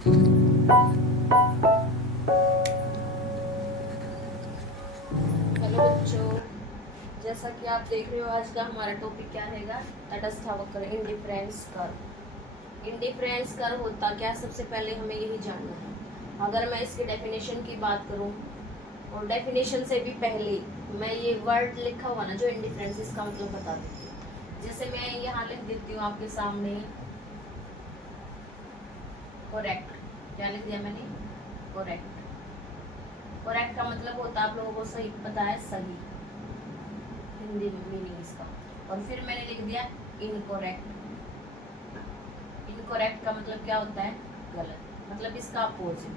Hello बच्चों, जैसा कि आप देख रहे हो आज का हमारा टॉपिक क्या रहेगा, तटस्थावक्र इंडिफरेंस कर्व। इंडिफरेंस कर्व होता क्या, सबसे पहले हमें यही जानना है। अगर मैं इसकी डेफिनेशन की बात करूं, और डेफिनेशन से भी पहले मैं ये वर्ड लिखा हुआ ना जो इंडिफरेंस, इसका मतलब बता देती हूँ। जैसे मैं यहाँ लिख देती हूँ आपके सामने करेक्ट। क्या लिख दिया मैंने? करेक्ट। करेक्ट का मतलब होता है, आप लोगों को सही पता है, सही, हिंदी में मीनिंग इसका। और फिर मैंने लिख दिया इनकोरेक्ट। इनकोरेक्ट का मतलब क्या होता है? गलत, मतलब इसका अपोजिट।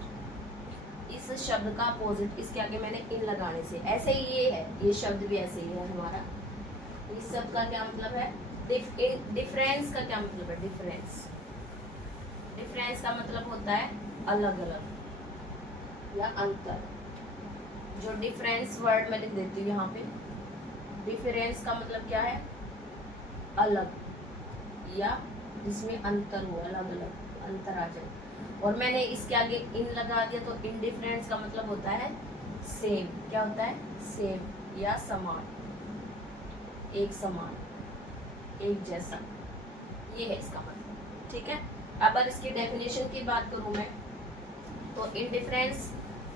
इस शब्द का अपोजिट इसके आगे मैंने इन लगाने से, ऐसे ही ये है, ये शब्द भी ऐसे ही है हमारा। इस शब्द का क्या मतलब है? डिफरेंस का क्या मतलब है? डिफरेंस, डिफरेंस का मतलब होता है अलग अलग या अंतर। जो डिफरेंस वर्ड में लिख देती हूँ यहाँ पे, डिफरेंस का मतलब क्या है? अलग, या जिसमें अंतर हो, अलग अलग अंतर आ जाए। और मैंने इसके आगे इन लगा दिया, तो इनडिफरेंस का मतलब होता है सेम। क्या होता है? सेम या समान, एक समान, एक जैसा, ये है इसका मतलब। ठीक है, अब अगर इसकी डेफिनेशन की बात करूं मैं, तो इनडिफरेंस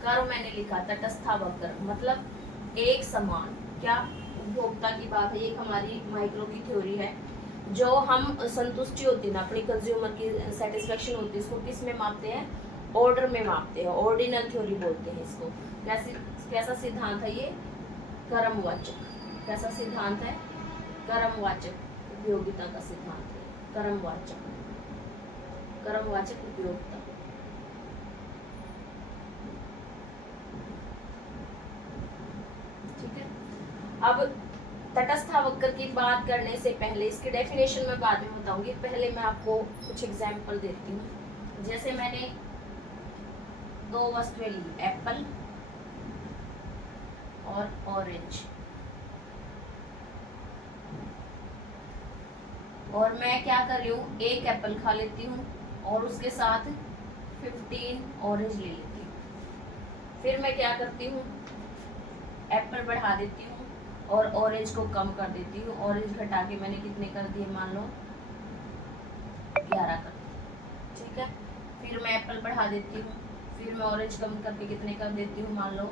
कर्व मैंने लिखा तटस्थावक्र, मतलब एक समान। क्या? उपभोक्ता की बात है, एक हमारी माइक्रो की थ्योरी है। जो हम संतुष्टि होती है ना, अपनी कंज्यूमर की सेटिस्फेक्शन होती है, इसको किस में मापते हैं? ऑर्डर में मापते हैं, ऑर्डिनल थ्योरी बोलते हैं इसको। कैसा सिद्धांत है ये? कर्मवाचक। कैसा सिद्धांत है? कर्मवाचक उपयोगिता का सिद्धांत है। कर्मवाचक, कर्मवाचक उपयोगिता। ठीक है, अब तटस्थावक्र की बात करने से पहले इसकी डेफिनेशन मैं बाद में बताऊंगी, पहले मैं आपको कुछ एग्जाम्पल देती हूँ। जैसे मैंने दो वस्तुएं ली, एप्पल और ऑरेंज, और मैं क्या कर रही हूँ, एक एप्पल खा लेती हूँ और उसके साथ 15 ऑरेंज ले लेती हूँ। फिर मैं क्या करती हूँ, एप्पल बढ़ा देती हूँ और ऑरेंज को कम कर देती हूँ। ऑरेंज घटा के मैंने कितने कर दिए, मान लो 11 कर दिए। ठीक है, फिर मैं एप्पल बढ़ा देती हूँ, फिर मैं ऑरेंज कम करके कितने कर देती हूँ, मान लो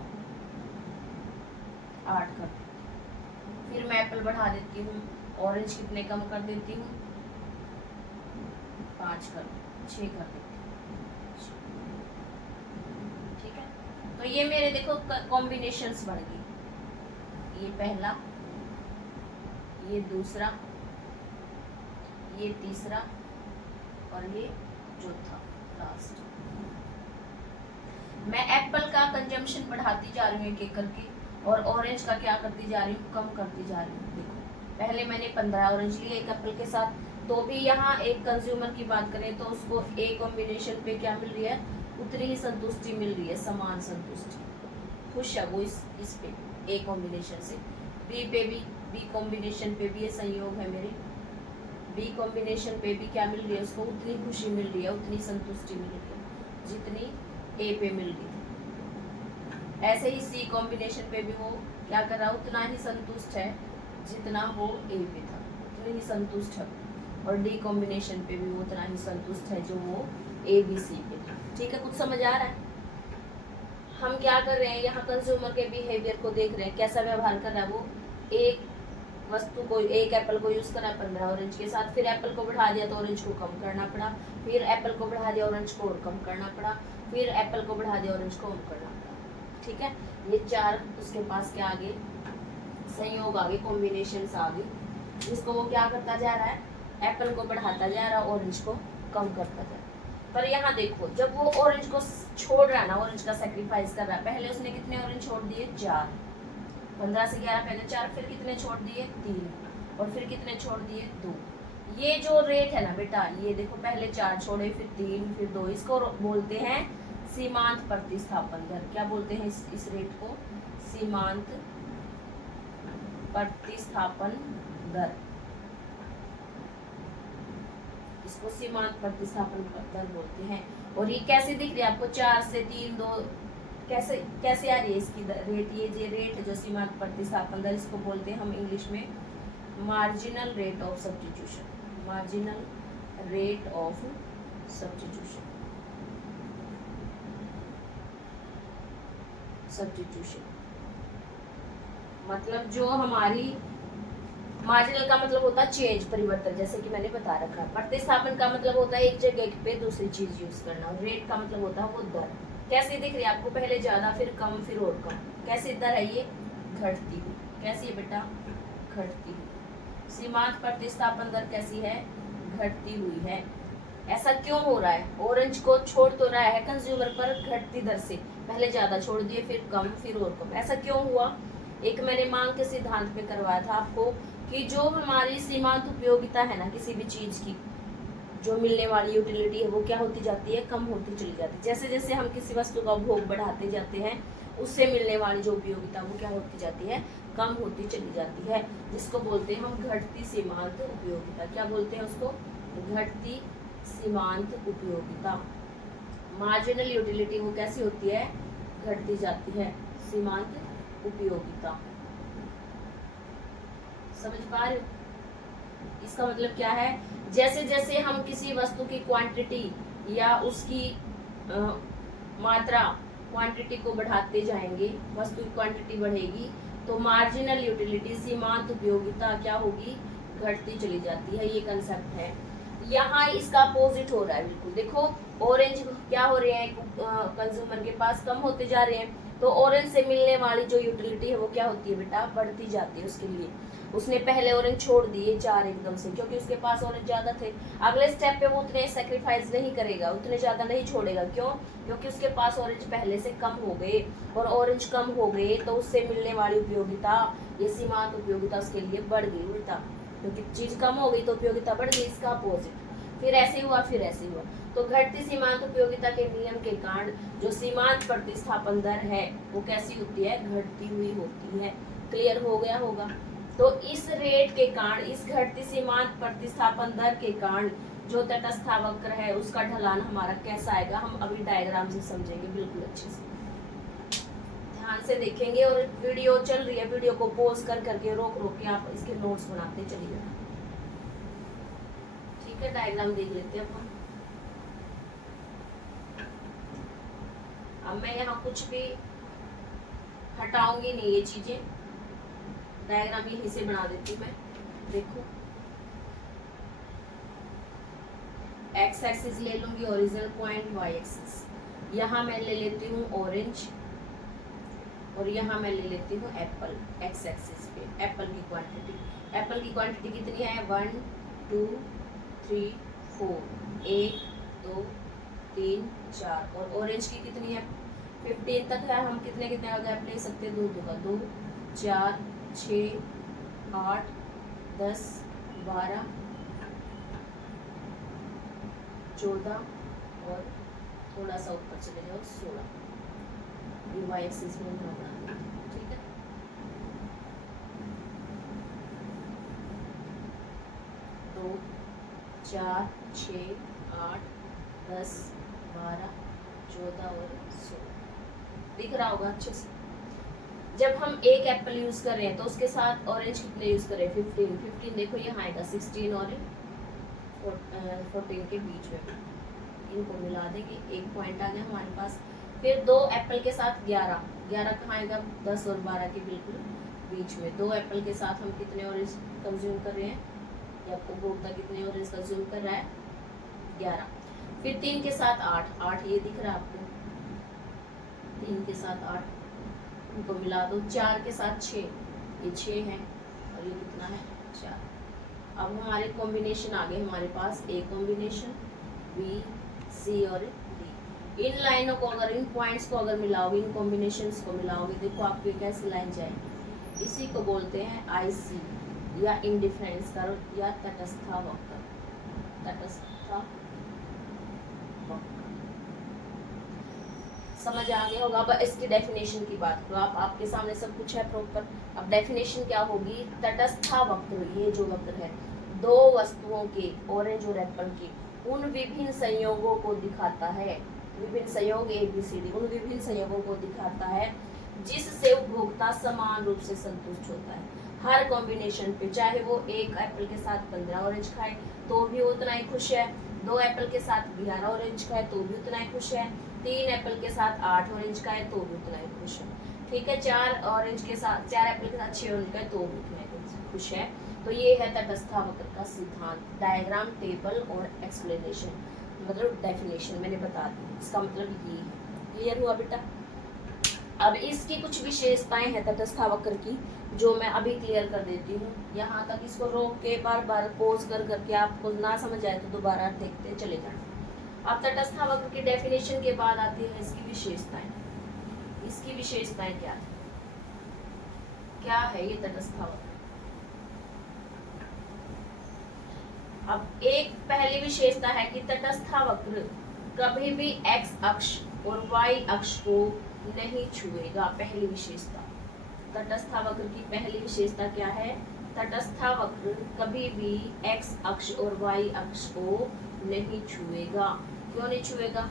8 कर देती हूँ। फिर मैं एप्पल बढ़ा देती हूँ, ऑरेंज कितने कम कर देती हूँ, 5 कर 6 कर देती हूँ। ठीक है, तो ये मेरे देखो कॉम्बिनेशंस बन गई। ये पहला, ये दूसरा, ये तीसरा, और ये चौथा, लास्ट। मैं एप्पल का कंजम्पशन बढ़ाती जा रही हूँ एक एक करके, और ऑरेंज का क्या करती जा रही हूँ, कम करती जा रही हूँ। देखो, पहले मैंने 15 ऑरेंज लिए एक एप्पल के साथ, तो भी यहाँ एक कंज्यूमर की बात करें तो उसको ए कॉम्बिनेशन पे क्या मिल रही है, उतनी ही संतुष्टि मिल रही है, समान संतुष्टि। खुश है वो इस पे ए कॉम्बिनेशन से। बी पे भी, बी कॉम्बिनेशन पे भी ये संयोग है मेरे, बी कॉम्बिनेशन पे भी क्या मिल रही है उसको, उतनी खुशी मिल रही है, उतनी संतुष्टि मिल रही है जितनी ए पे मिल रही थी। ऐसे ही सी कॉम्बिनेशन पे भी वो क्या कर रहा है, उतना ही संतुष्ट है जितना वो ए पे था, उतनी ही संतुष्ट है। और डी कॉम्बिनेशन पे भी वो उतना ही संतुष्ट है जो वो ए बी सी पे था। ठीक है, कुछ समझ आ रहा है? हम क्या कर रहे हैं यहाँ, कंज्यूमर के बिहेवियर को देख रहे हैं, कैसा व्यवहार कर रहा है वो। एक वस्तु को, एक एप्पल को यूज करा 15 ऑरेंज के साथ, फिर एप्पल को बढ़ा दिया तो ऑरेंज को कम करना पड़ा, फिर एप्पल को बढ़ा दिया ऑरेंज को और कम करना पड़ा, फिर एप्पल को बढ़ा दिया ऑरेंज को कम करना पड़ा। ठीक है, ये चार उसके पास क्या आगे, संयोग आगे, कॉम्बिनेशन आ गई, जिसको वो क्या करता जा रहा है, एप्पल को बढ़ाता जा रहा है, ऑरेंज को कम करता जा रहा है। पर यहाँ देखो, जब वो ऑरेंज को छोड़ रहा है ना, ऑरेंज का सेक्रीफाइस कर रहा है, पहले उसने कितने ऑरेंज छोड़ दिए, 4। 15 से 11 पहले 4, फिर कितने छोड़ दिए, 3, और फिर कितने छोड़ दिए, 2। ये जो रेट है ना बेटा, ये देखो, पहले 4 छोड़े, फिर 3, फिर 2, इसको बोलते हैं सीमांत प्रतिस्थापन दर। क्या बोलते हैं इस रेट को, सीमांत प्रतिस्थापन दर। इसको सीमांत प्रतिस्थापन दर बोलते हैं। और ये कैसे दिख रही है आपको, 4 से 3 2 कैसे कैसे आ रही है इसकी रेट, ये जो रेट है जो सीमांत प्रतिस्थापन दर, इसको बोलते हैं हम इंग्लिश में marginal rate of substitution, marginal rate of substitution, substitution मतलब जो हमारी मार्जिनल का मतलब होता है चेंज, परिवर्तन, जैसे कि मैंने बता रखा है। प्रतिस्थापन का मतलब होता है एक जगह पे दूसरी चीज यूज करना, और रेट का मतलब होता है वो दर। कैसे दिख रही है आपको, पहले ज्यादा फिर कम फिर और कम, कैसी दर है ये, घटती हुई। कैसी है बेटा, घटती हुई। सीमांत प्रतिस्थापन दर कैसी है, घटती हुई है। ऐसा क्यों हो रहा है, ऑरेंज को छोड़ तो रहा है कंज्यूमर पर घटती दर से, पहले ज्यादा छोड़ दिए फिर कम फिर और कम, ऐसा क्यों हुआ। एक मैंने मांग के सिद्धांत पे करवाया था आपको कि जो हमारी सीमांत उपयोगिता है ना किसी भी चीज की, जो मिलने वाली यूटिलिटी है वो क्या होती जाती है, कम होती चली जाती है। जैसे जैसे हम किसी वस्तु का उपभोग बढ़ाते जाते हैं उससे मिलने वाली जो उपयोगिता वो क्या होती जाती है, कम होती चली जाती है, जिसको बोलते हैं हम घटती सीमांत उपयोगिता। क्या बोलते हैं उसको, घटती सीमांत उपयोगिता। मार्जिनल यूटिलिटी वो कैसी होती है, घटती जाती है, सीमांत उपयोगिता। समझ पा रहे हो, इसका मतलब क्या है, जैसे जैसे हम किसी वस्तु की क्वांटिटी या उसकी मात्रा, क्वांटिटी को बढ़ाते जाएंगे, वस्तु की क्वांटिटी बढ़ेगी तो मार्जिनल यूटिलिटी, सीमांत उपयोगिता क्या होगी, घटती चली जाती है। ये कंसेप्ट है। यहाँ इसका अपोजिट हो रहा है बिल्कुल। देखो ऑरेंज क्या हो रहे हैं, कंज्यूमर के पास कम होते जा रहे हैं, तो ऑरेंज से मिलने वाली जो यूटिलिटी है वो क्या होती है बेटा, बढ़ती जाती है उसके लिए। उसने पहले ऑरेंज छोड़ दिए 4 एकदम से, क्योंकि उसके पास ऑरेंज ज्यादा थे। अगले स्टेप पे वो उतने सेक्रीफाइस नहीं करेगा, उतने ज्यादा नहीं छोड़ेगा। क्यों, क्योंकि उसके पास ऑरेंज पहले से कम हो गए, और ऑरेंज कम हो गए तो उससे मिलने वाली उपयोगिता, ये सीमांत उपयोगिता उसके लिए बढ़ गई उल्टा, क्योंकि चीज कम हो गई तो उपयोगिता बढ़ गई, इसका अपोजिट। फिर ऐसे हुआ फिर ऐसे हुआ। तो घटती सीमांत उपयोगिता के नियम के कारण जो सीमांत प्रतिस्थापन दर है वो कैसी होती है, घटती हुई होती है। क्लियर हो गया होगा। तो इस रेट के कारण, इस घटती सीमांत प्रतिस्थापन दर के कारण जो तटस्थ वक्र है उसका ढलान हमारा कैसा आएगा, हम अभी डायग्राम से समझेंगे बिल्कुल अच्छे से, ध्यान से देखेंगे। और वीडियो चल रही है, वीडियो को पॉज कर करके रोक रोक के आप इसके नोट्स बनाते चलिए। ठीक है, डायग्राम देख लेते हैं अपन। अब मैं यहाँ कुछ भी हटाऊंगी नहीं, ये चीजें डायग्राम यहीं से बना देती हूँ मैं। देखो एक्स एक्सिस ले लूंगी ओरिजिनल पॉइंट, वाई एक्सिस यहाँ मैं ले लेती हूँ ऑरेंज, और यहाँ मैं ले लेती हूँ एप्पल। एक्स एक्सिस पे एप्पल की क्वांटिटी, एप्पल की क्वांटिटी कितनी है, 1 2 3 4, 1 2 3 4, और ऑरेंज की कितनी है 15 तक है। हम कितने कितने का गैप ले सकते हैं, 2 2 का 2 4 6 8 10 12 14 और थोड़ा सा ऊपर चले जाओ 16। ये वाई एक्सिस में बना देते हैं, ठीक है। दो 4 6 8 10 12 14 और 16 दिख रहा होगा अच्छे से। जब हम एक एप्पल यूज कर रहे हैं तो उसके साथ ऑरेंज कितने यूज करें, 15 देखो यहाँ आएगा 16 और 14 के बीच में, इनको मिला देंगे, एक पॉइंट आ गया हमारे पास। फिर 2 एप्पल के साथ 11 कहाँ आएगा, 10 और 12 के बिल्कुल बीच में। 2 एप्पल के साथ हम कितने ऑरेंज कंज्यूम कर रहे हैं, ये आपको उपभोक्ता कितने ऑरेंज कंज्यूम कर रहा है, 11। फिर 3 के साथ 8 ये दिख रहा है आपको, 3 के साथ 8 उनको मिला दो। 4 के साथ 6 ये 6 है, और ये कितना है 4। अब हमारे कॉम्बिनेशन आ गए हमारे पास, ए कॉम्बिनेशन, बी सी और डी। इन लाइनों को अगर, इन पॉइंट्स को अगर मिलाओगे, इन कॉम्बिनेशंस को मिलाओगे, देखो आपको कैसी लाइन जाएगी, इसी को बोलते हैं आईसी या इंडिफरेंस कर्व या तटस्था वक्र, तटस्था वक्र। समझ आ गया होगा। अब इसकी डेफिनेशन की बात करो, आपके सामने सब कुछ है प्रॉपर। अब डेफिनेशन क्या होगी, तटस्था वक्र, ये जो वक्र है 2 वस्तुओं के, ऑरेंज और एप्पल की उन विभिन्न संयोगों को दिखाता है, विभिन्न संयोग ABCD, उन विभिन्न संयोगों को दिखाता है जिससे उपभोक्ता समान रूप से संतुष्ट होता है। हर कॉम्बिनेशन पे, चाहे वो 1 एप्पल के साथ 15 ऑरेंज खाए तो भी उतना ही खुश है, 2 एप्पल के साथ 11 ऑरेंज खाए तो भी उतना ही खुश है, 3 एप्पल के साथ 8 ऑरेंज खाए तो भी उतना ही खुश है, ठीक है, 4 एप्पल के साथ 6 ऑरेंज खाए तो भी उतना ही खुश है। तो ये है तटस्थ वक्र का सिद्धांत। डायग्राम, टेबल और एक्सप्लेनेशन, मतलब डेफिनेशन मैंने बता दी, इसका मतलब ये है। क्लियर हुआ बेटा? अब इसकी कुछ विशेषताएं हैं तटस्थ वक्र की, जो मैं अभी क्लियर कर देती हूँ। यहाँ तक इसको रोक के बार बार पॉज कर करके आपको ना समझ आए तो दोबारा देखते चले जाना। अब तटस्थ वक्र की डेफिनेशन के बाद आती है इसकी विशेषताएं। इसकी विशेषताएं क्या है? क्या है ये तटस्थ वक्र? अब एक पहली विशेषता है कि तटस्थ वक्र कभी भी x अक्ष और y अक्ष को नहीं छुएगा। पहली विशेषता, तटस्थ वक्र की पहली विशेषता क्या है? तटस्थ वक्र कभी भी x अक्ष और y अक्ष को नहीं छुएगा। क्यों नहीं छुएगा?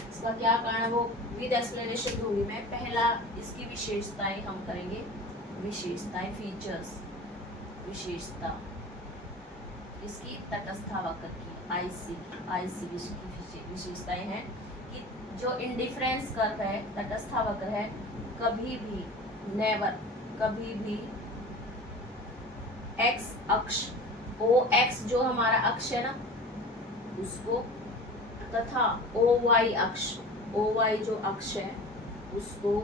इसका क्या कारण है वो विद एक्सप्लेनेशन दूंगी मैं। पहला इसकी विशेषताएं हम करेंगे, विशेषताएं, फीचर्स, विशेषता इसकी तटस्थ वक्र की आईसी की विशेषताएं हैं कि जो इंडिफरेंस कर्व है, तटस्थ वक्र है, कभी भी नेवर, कभी भी x अक्ष, OX जो हमारा अक्ष है ना उसको, तथा OY अक्ष, OY जो अक्ष है उसको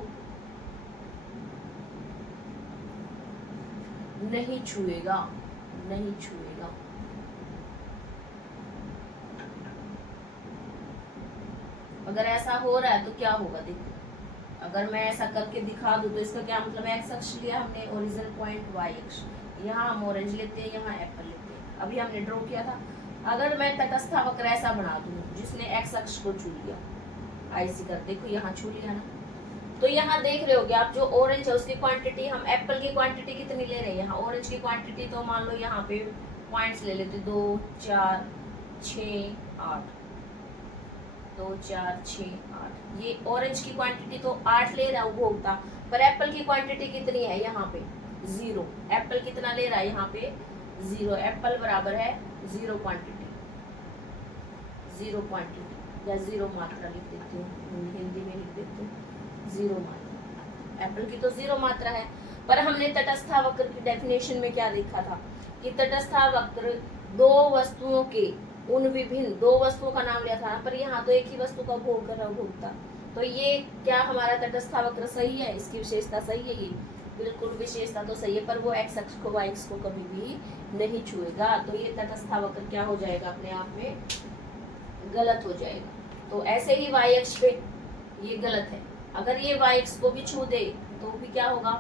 नहीं छुएगा, नहीं छुएगा। अगर ऐसा हो रहा है तो क्या होगा? देखो, अगर मैं ऐसा करके दिखा दूं तो इसका क्या मतलब है? एक्स अक्ष लिया हमने, ओरिजिनल पॉइंट वाई अक्ष, यहाँ हम ऑरेंज लेते हैं, यहाँ एप्पल लेते हैं, अभी हमने ड्रॉ किया था। अगर मैं तटस्थ वक्र ऐसा बना दूं जिसने एक्स अक्ष को छू लिया, आईसी कर, देखो यहाँ छू लिया ना, तो यहाँ देख रहे होगे आप जो ऑरेंज है उसकी क्वांटिटी, हम एप्पल की क्वांटिटी कितनी ले रहे हैं यहाँ, ऑरेंज की क्वांटिटी तो मान लो यहाँ पे पॉइंट्स ले लेते, 2 4 6 8, 2 4 6 8, ये ऑरेंज की क्वांटिटी तो 8 ले रहा है उपभोक्ता, पर एप्पल की क्वांटिटी कितनी है यहाँ पे? 0। एप्पल कितना ले रहा है यहाँ पे? 0। एप्पल बराबर है 0 क्वांटिटी, 0 क्वांटिटी या 0 मात्रा लिख देती हूँ, हिंदी में लिख देती हूँ 0 मात्रा। एप्पल की तो 0 मात्रा है, पर हमने तटस्थ वक्र की डेफिनेशन में क्या देखा था कि तटस्थ वक्र दो वस्तुओं के, उन विभिन्न, 2 वस्तुओं का नाम लिया था, पर यहाँ तो एक ही वस्तु का उपभोग कर रहा उपभोक्ता। तो ये क्या हमारा तटस्थ वक्र सही है? इसकी विशेषता सही है, ये बिल्कुल विशेषता तो सही है, पर वो एक्स अक्ष को, वाई अक्ष को कभी भी नहीं छुएगा। तो ये तटस्थ वक्र क्या हो जाएगा? अपने आप में गलत हो जाएगा। तो ऐसे ही वाई अक्ष पे ये गलत है। अगर ये वाई अक्ष को भी छू दे तो भी क्या होगा?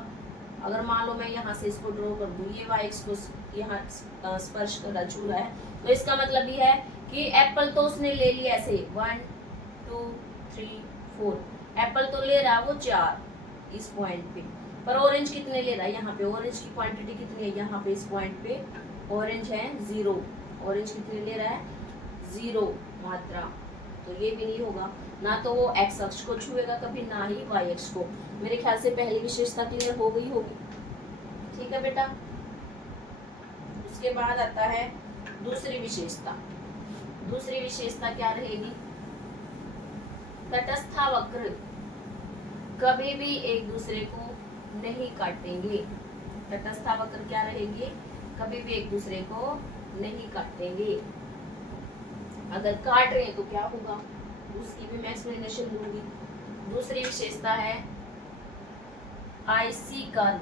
अगर मान लो मैं यहाँ से इसको ड्रॉ कर दूं, ये वाई अक्ष को यहाँ स्पर्श कर रहा, छू रहा है, तो इसका मतलब ये है कि एप्पल तो उसने ले लिया ऐसे 1 2 3 4, एप्पल तो ले रहा वो 4 इस पॉइंट पे, पर ऑरेंज कितने ले रहा है? यहाँ पे ऑरेंज की क्वांटिटी कितनी है? यहाँ पे इस पॉइंट पे ऑरेंज है 0, ऑरेंज कितने ले रहा है? 0 मात्रा। तो ये भी नहीं होगा, ना तो वो एक्स अक्ष को छुएगा कभी, ना ही वाई अक्ष को। मेरे ख्याल से पहली विशेषता क्लियर हो गई होगी, ठीक है बेटा। उसके बाद आता है दूसरी विशेषता। दूसरी विशेषता क्या रहेगी? तटस्थ वक्र कभी भी एक दूसरे को नहीं काटेंगे। तटस्थ वक्र क्या रहेंगे? कभी भी एक दूसरे को नहीं काटेंगे। अगर काट रहे हैं तो क्या होगा, उसकी भी मैं एक्सप्लेनेशन दूंगी। दूसरी विशेषता है आईसी कर्व।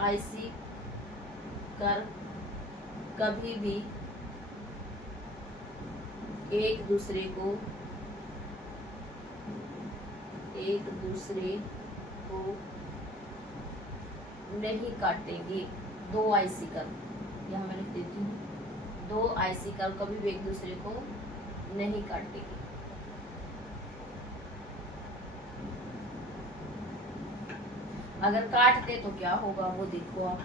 आईसी कर्व कभी भी एक दूसरे को नहीं काटेंगे। 2 आईसी कर्व, यहाँ मैं लिख देती हूँ, 2 आईसी कर्व कभी भी एक दूसरे को नहीं काटेंगे। अगर काटते तो क्या होगा वो देखो आप,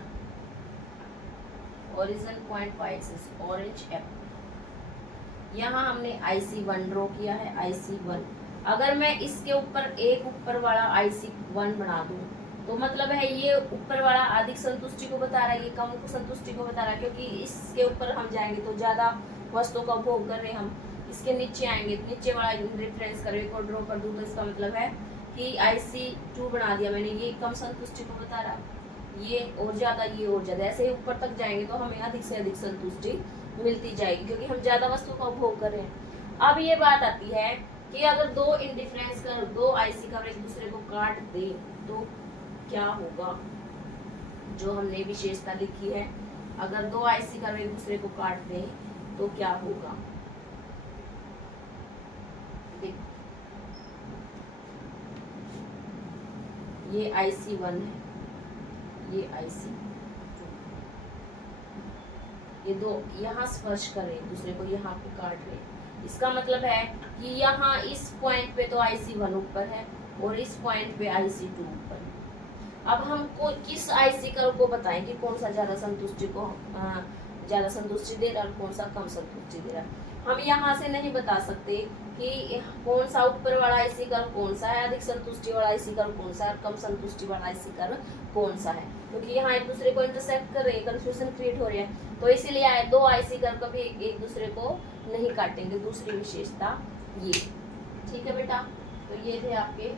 origin point Y axis orange apple. यहाँ हमने IC1 ड्रॉ किया है, IC1। अगर मैं इसके ऊपर एक ऊपर वाला IC1 बना दूं तो मतलब है ये ऊपर वाला अधिक संतुष्टि को बता रहा है, ये कम संतुष्टि को बता रहा है, क्योंकि इसके ऊपर हम जाएंगे तो ज्यादा वस्तुओं का उपभोग कर रहे हैं हम। इसके नीचे आएंगे तो नीचे वाला रेफरेंस करवे को ड्रॉ कर दूं तो इसका मतलब है कि IC2 बना दिया मैंने, ये कम संतुष्टि को बता रहा है, ये और ज्यादा, ये और ज्यादा। ऐसे ही ऊपर तक जाएंगे तो हमें अधिक से अधिक संतुष्टि मिलती जाएगी, क्योंकि हम ज्यादा वस्तु का उपभोग कर रहे हैं। अब ये बात आती है कि अगर दो इंडिफरेंस कर, दो IC कर्व एक दूसरे को काट दे तो क्या होगा। जो हमने विशेषता लिखी है, अगर दो IC कर्व एक दूसरे को काट दे तो क्या होगा। ये IC1 है, ये IC2, ये दो यहाँ स्पर्श कर रहे एक दूसरे को, यहाँ पे काट रहे। इसका मतलब है कि यहाँ इस पॉइंट पे तो IC1 ऊपर है और इस पॉइंट पे IC2 ऊपर है। अब हमको किस IC कर्व को बताएं कि कौन सा ज्यादा संतुष्टि को ज्यादा संतुष्टि दे रहा है और कौन सा कम संतुष्टि दे रहा है। हम यहाँ से नहीं बता सकते कि कौन सा ऊपर वाला IC कर्व कौन सा है, अधिक संतुष्टि वाला IC कर्व कौन सा है, कम संतुष्टि वाला IC कर्व कौन सा है, क्योंकि यहाँ एक दूसरे को इंटरसेक्ट कर रहे हैं, कंफ्यूजन क्रिएट हो रही है। तो इसीलिए दो IC कर्व कभी एक दूसरे को नहीं काटेंगे। दूसरी विशेषता ये, ठीक है बेटा। तो ये थे आपके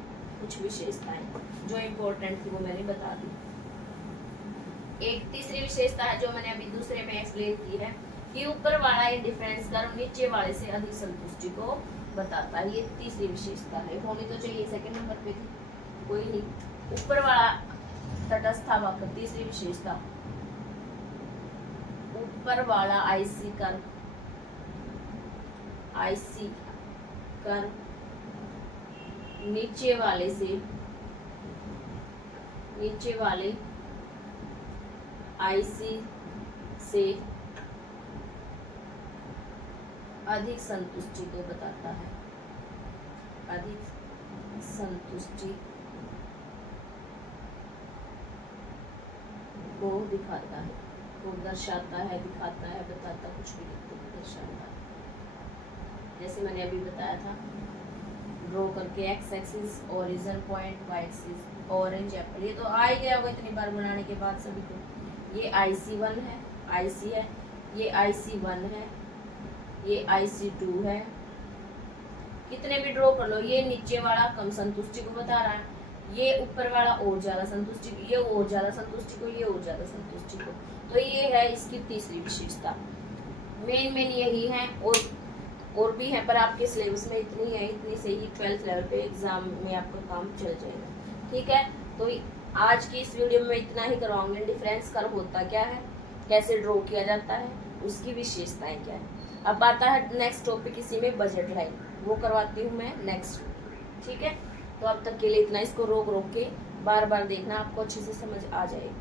कुछ विशेषताएं जो इम्पोर्टेंट थी, वो मैंने बता दी। एक तीसरी विशेषता है जो मैंने अभी दूसरे में एक्सप्लेन की है कि ऊपर वाला इंडिफरेंस कर्व नीचे वाले से अधिक संतुष्टि को बताता है। ये तीसरी विशेषता है, होनी तो चाहिए, सेकंड नंबर पे थी, कोई नहीं। ऊपर वाला तटस्थ वक्र, तीसरी विशेषता, ऊपर वाला IC कर्व नीचे वाले IC से अधिक संतुष्टि को बताता है, अधिक संतुष्टि को दिखाता है, को दर्शाता है, दिखाता है, बताता, कुछ भी दर्शाता है। जैसे मैंने अभी बताया था ड्रॉ करके, X axis origin point, Y axis orange apple. ये तो आ ही गया होगा इतनी बार बनाने के बाद सभी को। ये IC1 है, IC है, ये IC1 है, ये IC2 है। कितने भी ड्रॉ कर लो, ये नीचे वाला कम संतुष्टि को बता रहा है, ये ऊपर वाला और ज्यादा संतुष्टि, ये और ज्यादा संतुष्टि को, ये और ज्यादा संतुष्टि को। तो ये है इसकी तीसरी विशेषता। मेन यही है, और भी है, पर आपके सिलेबस में इतनी है, इतनी से ही 12th लेवल पे एग्जाम में आपका काम चल जाएगा। ठीक है, तो आज की इस वीडियो में इतना ही करवाऊंगी। डिफरेंस कर्व होता क्या है, कैसे ड्रॉ किया जाता है, उसकी विशेषताएं क्या है। अब आता है नेक्स्ट टॉपिक इसी में, बजट लाइन, वो करवाती हूँ मैं नेक्स्ट। ठीक है, तो अब तक के लिए इतना। इसको रोक के बार बार देखना, आपको अच्छे से समझ आ जाएगी।